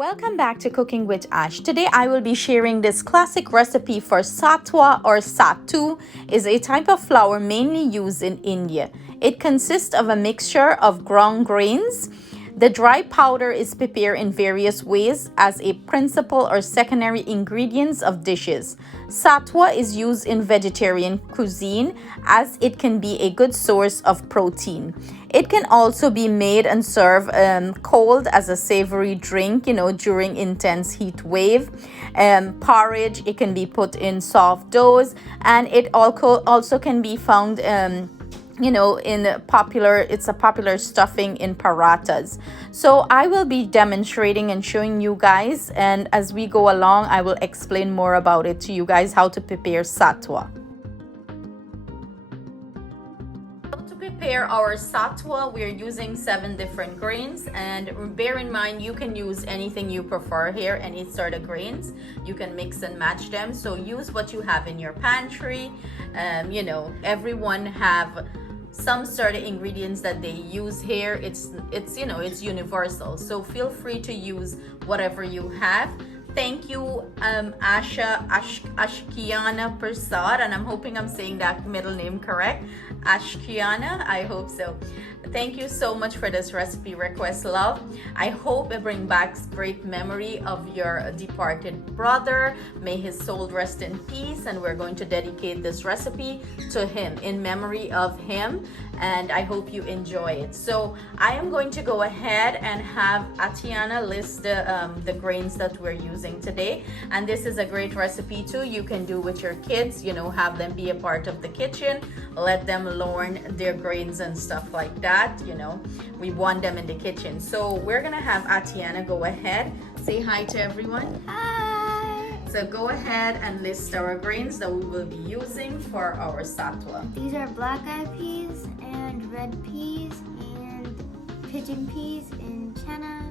Welcome back to Cooking with Ash. Today I will be sharing this classic recipe for Satwa or Sattu. Is a type of flour mainly used in India. It consists of a mixture of ground grains. The dry powder is prepared in various ways as a principal or secondary ingredients of dishes. Satwa is used in vegetarian cuisine as it can be a good source of protein. It can also be made and served cold as a savory drink, during intense heat wave. Porridge, it can be put in soft doughs, and it also can be found it's a popular stuffing in parathas. So I will be demonstrating and showing you guys, and as we go along I will explain more about it to you guys, how to prepare satwa. To prepare our satwa, we're using 7 different grains, and bear in mind you can use anything you prefer here, any sort of grains. You can mix and match them, so use what you have in your pantry. Everyone have some sort of ingredients that they use here. It's universal, so feel free to use whatever you have. Thank you, Ashkiana Prasad, and I'm hoping I'm saying that middle name correct. Ashkiana, I hope so. Thank you so much for this recipe request, love. I hope it brings back great memory of your departed brother. May his soul rest in peace, and we're going to dedicate this recipe to him, in memory of him, and I hope you enjoy it. So I am going to go ahead and have Atiana list the grains that we're using today, and this is a great recipe too. You can do with your kids, have them be a part of the kitchen, let them learn their grains and stuff like that. We want them in the kitchen. So we're gonna have Atiana go ahead, say hi to everyone. Hi! So go ahead and list our grains that we will be using for our satwa. These are blackeye peas and red peas and pigeon peas and chana,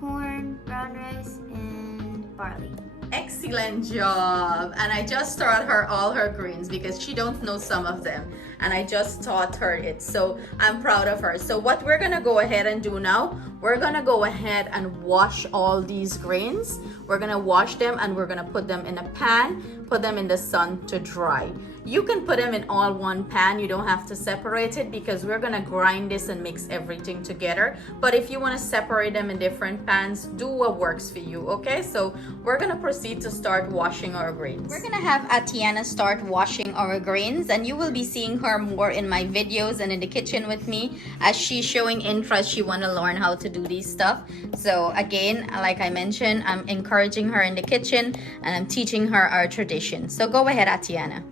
corn, brown rice, and barley. Excellent job. And I just taught her all her grains because she don't know some of them, and I just taught her it, so I'm proud of her. So what we're gonna go ahead and do now, we're gonna go ahead and wash all these grains. We're gonna wash them and we're gonna put them in a pan, put them in the sun to dry. You can put them in all one pan, you don't have to separate it because we're gonna grind this and mix everything together. But if you want to separate them in different pans, do what works for you, okay? So we're gonna proceed to start washing our grains. We're gonna have Atiana start washing our grains, and you will be seeing her more in my videos and in the kitchen with me as she's showing interest. She want to learn how to do these stuff. So again, like I mentioned, I'm encouraging her in the kitchen and I'm teaching her our tradition. So go ahead, Atiana.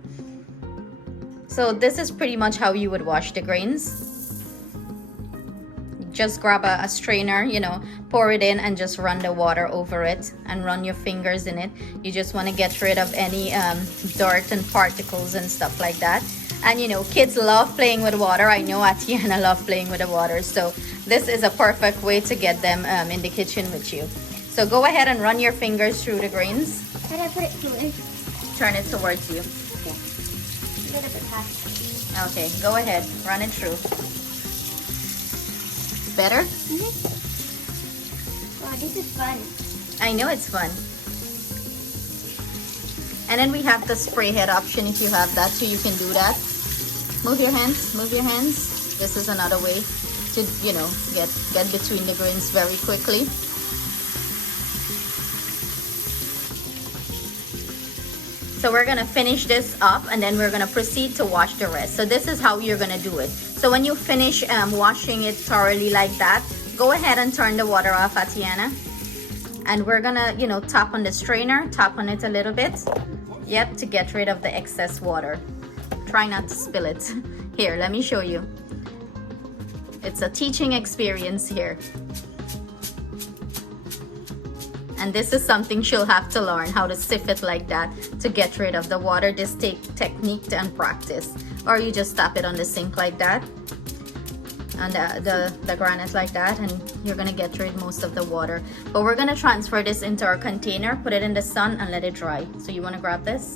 So this is pretty much how you would wash the grains. Just grab a strainer, pour it in and just run the water over it and run your fingers in it. You just want to get rid of any dirt and particles and stuff like that. And kids love playing with water. I know Atiana love playing with the water, so this is a perfect way to get them in the kitchen with you. So go ahead and run your fingers through the grains. How do I put it through? Turn it towards you. A little bit past. Okay, go ahead, run it through. Better? Wow, this is fun. I know it's fun. And then we have the spray head option. If you have that too, you can do that. Move your hands, move your hands. This is another way to, get between the grains very quickly. So we're gonna finish this up and then we're gonna proceed to wash the rest. So this is how you're gonna do it. So when you finish washing it thoroughly like that, go ahead and turn the water off, Atiana. And we're gonna, tap on the strainer, tap on it a little bit. Yep, to get rid of the excess water. Try not to spill it. Here, let me show you. It's a teaching experience here. And this is something she'll have to learn, how to sift it like that to get rid of the water. This takes technique and practice. Or you just tap it on the sink like that, and the granite like that, and you're gonna get rid most of the water. But we're gonna transfer this into our container, put it in the sun and let it dry. So you wanna grab this?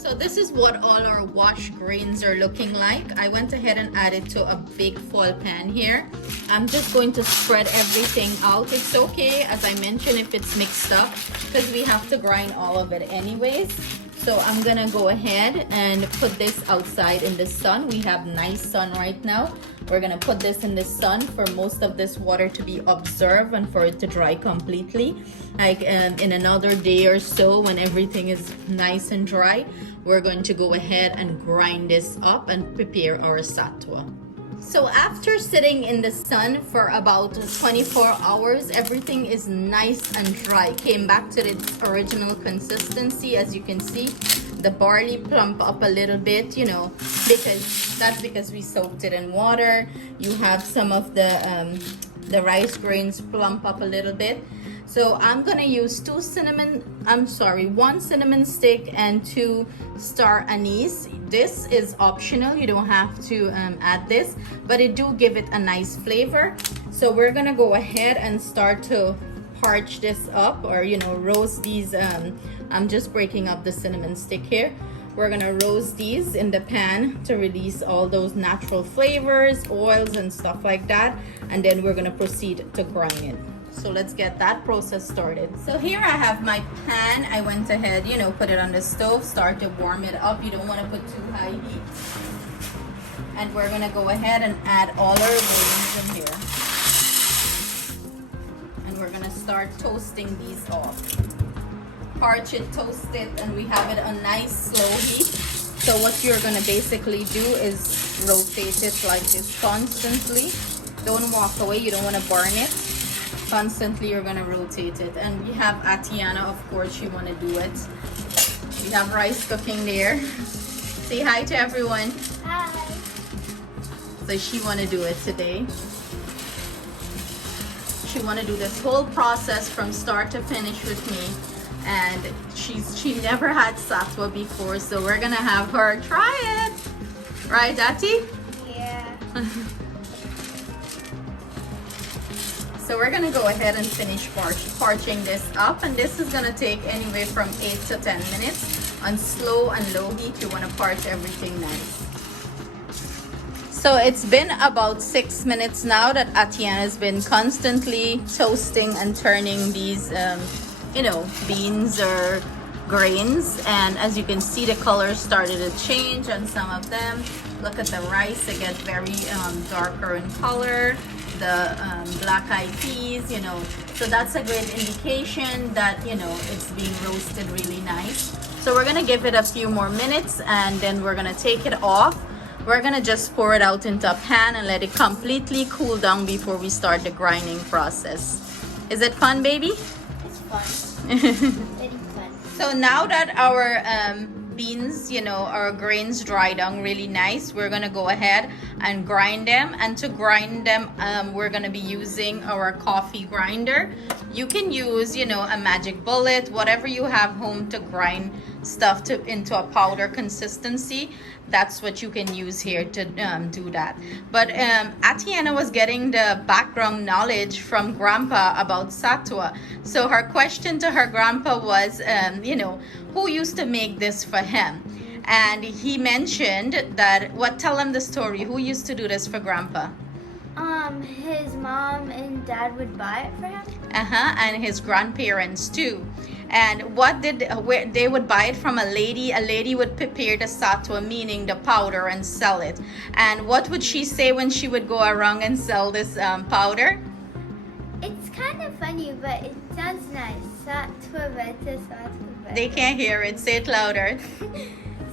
So this is what all our washed grains are looking like. I went ahead and added to a big foil pan here. I'm just going to spread everything out. It's okay, as I mentioned, if it's mixed up, because we have to grind all of it anyways. So I'm gonna go ahead and put this outside in the sun. We have nice sun right now. We're gonna put this in the sun for most of this water to be absorbed and for it to dry completely. Like in another day or so, when everything is nice and dry, we're going to go ahead and grind this up and prepare our satwa. So after sitting in the sun for about 24 hours, everything is nice and dry. Came back to its original consistency. As you can see, the barley plump up a little bit, you know, because we soaked it in water. You have some of the rice grains plump up a little bit. So I'm gonna use one cinnamon stick and 2 star anise. This is optional, you don't have to add this, but it do give it a nice flavor. So we're gonna go ahead and start to parch this up, or you know, roast these. I'm just breaking up the cinnamon stick here. We're gonna roast these in the pan to release all those natural flavors, oils and stuff like that, and then we're gonna proceed to grind it. So let's get that process started. So here I have my pan. I went ahead, you know, put it on the stove, start to warm it up. You don't want to put too high heat. And we're gonna go ahead and add all our grains in here. And we're gonna start toasting these off. Parch it, toast it, and we have it on nice slow heat. So what you're gonna basically do is rotate it like this constantly. Don't walk away, you don't want to burn it. Constantly you're gonna rotate it. And we have Atiana, of course, you want to do it. We have rice cooking there. Say hi to everyone. Hi. So she want to do it today. She want to do this whole process from start to finish with me, and she never had satwa before, so we're gonna have her try it, right, Ati? Yeah. So we're gonna go ahead and finish parching this up, and this is gonna take anywhere from 8 to 10 minutes on slow and low heat. You want to parch everything nice. So it's been about 6 minutes now that Atiana has been constantly toasting and turning these you know, beans or grains, and as you can see, the color started to change on some of them. Look at the rice, it gets very darker in color. The black-eyed peas, you know, so that's a great indication that, you know, it's being roasted really nice. So we're gonna give it a few more minutes, and then we're gonna take it off. We're gonna just pour it out into a pan and let it completely cool down before we start the grinding process. Is it fun, baby? It's fun. Very fun. So now that our beans, you know, our grains dry down really nice, we're gonna go ahead and grind them. And to grind them, we're gonna be using our coffee grinder. You can use, you know, a magic bullet, whatever you have home to grind stuff into a powder consistency. That's what you can use here to do that. But Atiana was getting the background knowledge from Grandpa about satwa. So her question to her Grandpa was, you know, who used to make this for him? And he mentioned that, tell him the story. Who used to do this for Grandpa? His mom and dad would buy it for him. And his grandparents too. And where they would buy it from a lady. A lady would prepare the satwa, meaning the powder, and sell it. And what would she say when she would go around and sell this powder? It's kind of funny, but it sounds nice. Satwa beta, satwa beta. They can't hear it. Say it louder.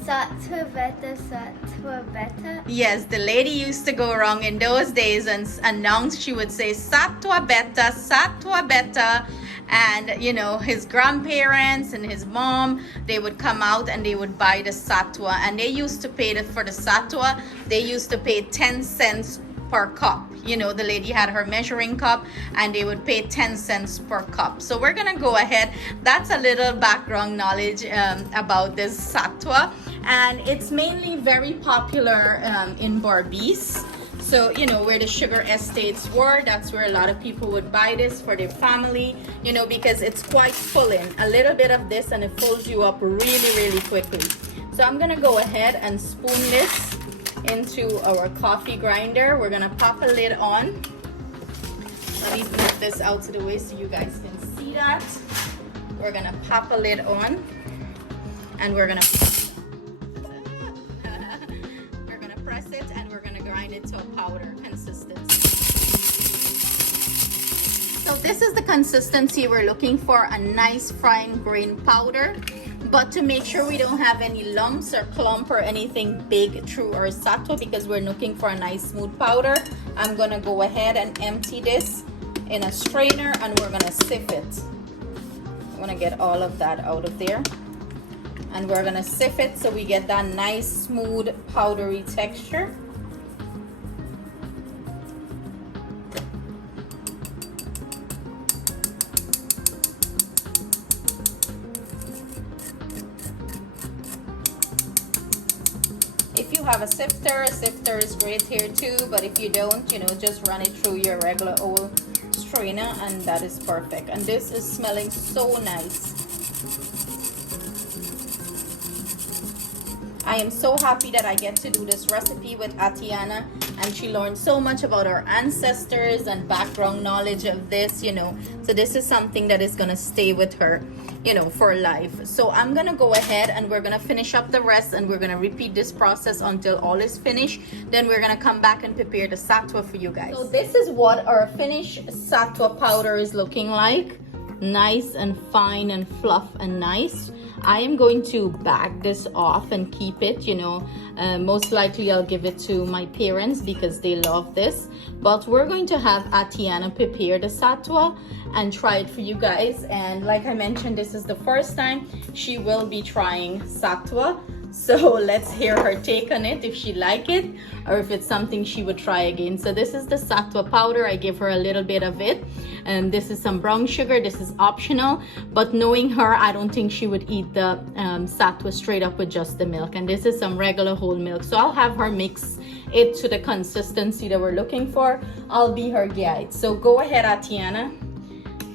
Satwa beta, satwa beta. Yes, the lady used to go around in those days and announce. She would say satwa beta, satwa beta. And you know, his grandparents and his mom, they would come out and they would buy the satwa, and they used to pay for the satwa. They used to pay 10 cents per cup. You know, the lady had her measuring cup, and they would pay 10 cents per cup. So we're gonna go ahead. That's a little background knowledge about this satwa, and it's mainly very popular in Barbies. So, you know, where the sugar estates were, that's where a lot of people would buy this for their family, you know, because it's quite filling. A little bit of this and it fills you up really, really quickly. So I'm gonna go ahead and spoon this into our coffee grinder. We're gonna pop a lid on. Let me move this out to the way so you guys can see that. We're gonna pop a lid on, and we're gonna press it, and we're gonna grind it to a powder consistency. So this is the consistency we're looking for, a nice fine grain powder. But to make sure we don't have any lumps or clump or anything big through our satwa, because we're looking for a nice smooth powder, I'm gonna go ahead and empty this in a strainer, and we're gonna sieve it. I'm gonna get all of that out of there, and we're gonna sieve it so we get that nice smooth powdery texture. If you have a sifter is great here too, but if you don't, you know, just run it through your regular old strainer, and that is perfect. And this is smelling so nice. I am so happy that I get to do this recipe with Atiana, and she learned so much about our ancestors and background knowledge of this, you know. So this is something that is gonna stay with her, you know, for life. So I'm gonna go ahead and we're gonna finish up the rest, and we're gonna repeat this process until all is finished. Then we're gonna come back and prepare the satwa for you guys. So this is what our finished satwa powder is looking like. Nice and fine and fluff and nice. I am going to bag this off and keep it, you know. Most likely I'll give it to my parents because they love this. But we're going to have Atiana prepare the satwa and try it for you guys. And like I mentioned, this is the first time she will be trying satwa. So let's hear her take on it, if she like it or if it's something she would try again. So this is the satwa powder. I give her a little bit of it, and this is some brown sugar. This is optional, but knowing her, I don't think she would eat the satwa straight up with just the milk. And this is some regular whole milk, so I'll have her mix it to the consistency that we're looking for. I'll be her guide. So go ahead, Atiana,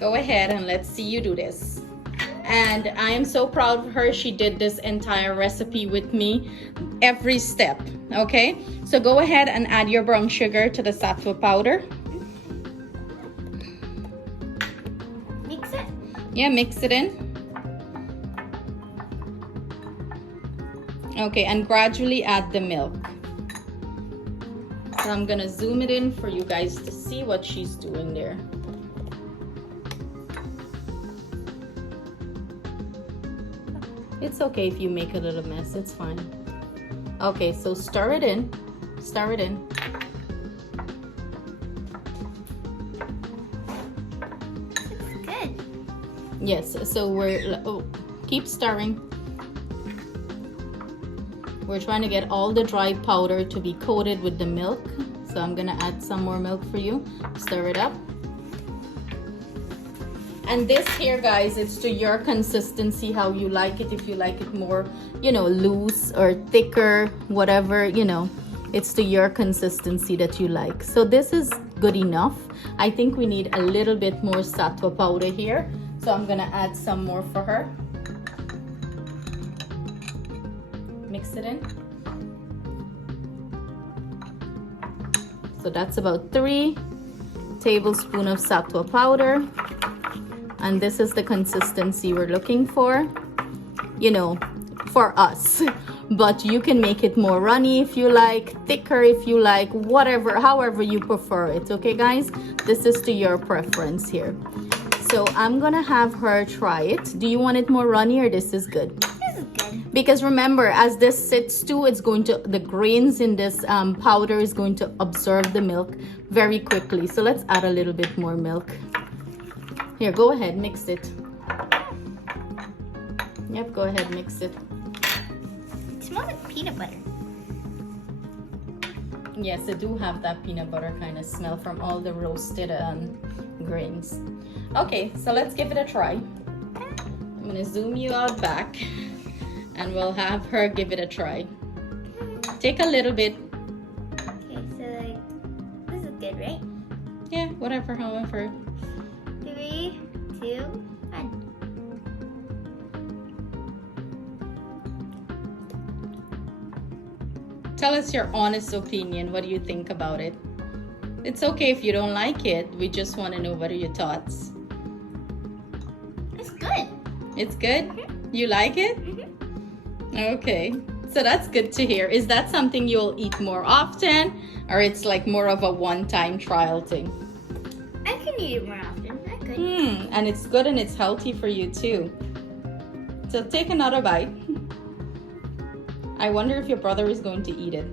go ahead and let's see you do this. And I am so proud of her. She did this entire recipe with me, every step. Okay, so go ahead and add your brown sugar to the satwa powder. Mix it? Yeah, mix it in. Okay, and gradually add the milk. So I'm gonna zoom it in for you guys to see what she's doing there. It's okay if you make a little mess, it's fine. Okay, so stir it in. Stir it in. It's good. Yes, so keep stirring. We're trying to get all the dry powder to be coated with the milk. So I'm gonna add some more milk for you. Stir it up. And this here, guys, it's to your consistency, how you like it. If you like it more, you know, loose or thicker, whatever, you know, it's to your consistency that you like. So this is good enough. I think we need a little bit more satwa powder here. So I'm gonna add some more for her. Mix it in. So that's about 3 tablespoons of satwa powder. And this is the consistency we're looking for, you know, for us. But you can make it more runny if you like, thicker if you like, whatever, however you prefer it. Okay, guys? This is to your preference here. So I'm gonna have her try it. Do you want it more runny or this is good? This is good. Because remember, as this sits too, it's going to, the grains in this powder is going to absorb the milk very quickly. So let's add a little bit more milk. Here, go ahead, mix it. Yep, go ahead, mix it. It smells like peanut butter. Yes, I do have that peanut butter kind of smell from all the roasted grains. Okay, so let's give it a try. I'm gonna zoom you out back and we'll have her give it a try. Take a little bit. Okay, so like, this is good, right? Yeah, whatever, however. 3, 2, 1. Tell us your honest opinion. What do you think about it? It's okay if you don't like it. We just want to know what are your thoughts. It's good. It's good? Mm-hmm. You like it? Mm-hmm. Okay. So that's good to hear. Is that something you'll eat more often, or it's like more of a one-time trial thing? I can eat it more often. I could. And it's good and it's healthy for you too. So take another bite. I wonder if your brother is going to eat it.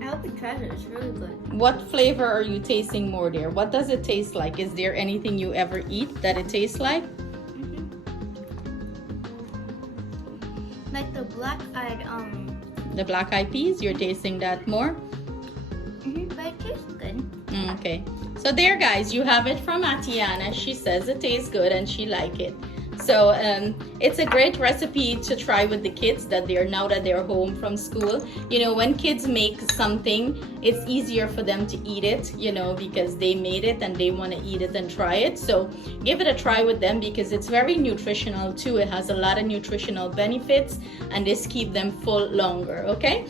I hope he tries it. It's really good. What flavor are you tasting more there? What does it taste like? Is there anything you ever eat that it tastes like? Like the black-eyed, The black-eyed peas, you're tasting that more? but it tastes good. Okay. So there, guys, you have it from Atiana. She says it tastes good and she like it. So it's a great recipe to try with the kids now that they're home from school. You know, when kids make something, it's easier for them to eat it, you know, because they made it and they want to eat it and try it. So give it a try with them because it's very nutritional too. It has a lot of nutritional benefits and this keep them full longer, okay?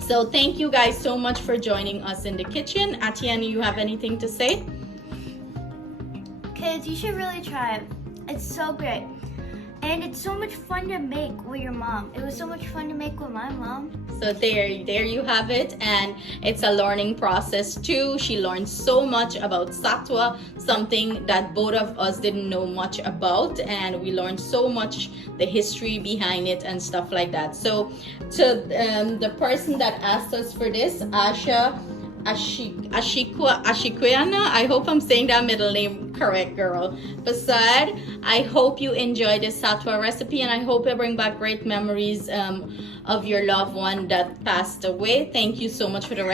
So thank you guys so much for joining us in the kitchen. Atiana, you have anything to say? Kids, you should really try it. It's so great. And it's so much fun to make with your mom. It was so much fun to make with my mom. So there you have it, and it's a learning process too. She learned so much about Satwa, something that both of us didn't know much about, and we learned so much the history behind it and stuff like that. So to the person that asked us for this, Ashikwiana, I hope I'm saying that middle name correct, girl. Beside, I hope you enjoy this Satwa recipe and I hope it bring back great memories of your loved one that passed away. Thank you so much for the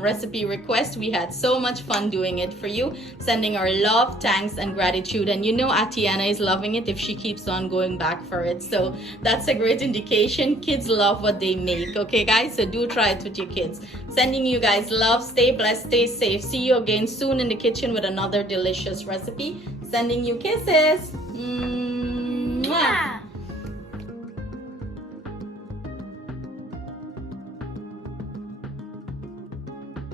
recipe request. We had so much fun doing it for you. Sending our love, thanks, and gratitude. And you know Atiana is loving it if she keeps on going back for it. So that's a great indication. Kids love what they make. Okay, guys? So do try it with your kids. Sending you guys love. Stay blessed. Stay safe. See you again soon in the kitchen with another delicious recipe. Sending you kisses. Mwah.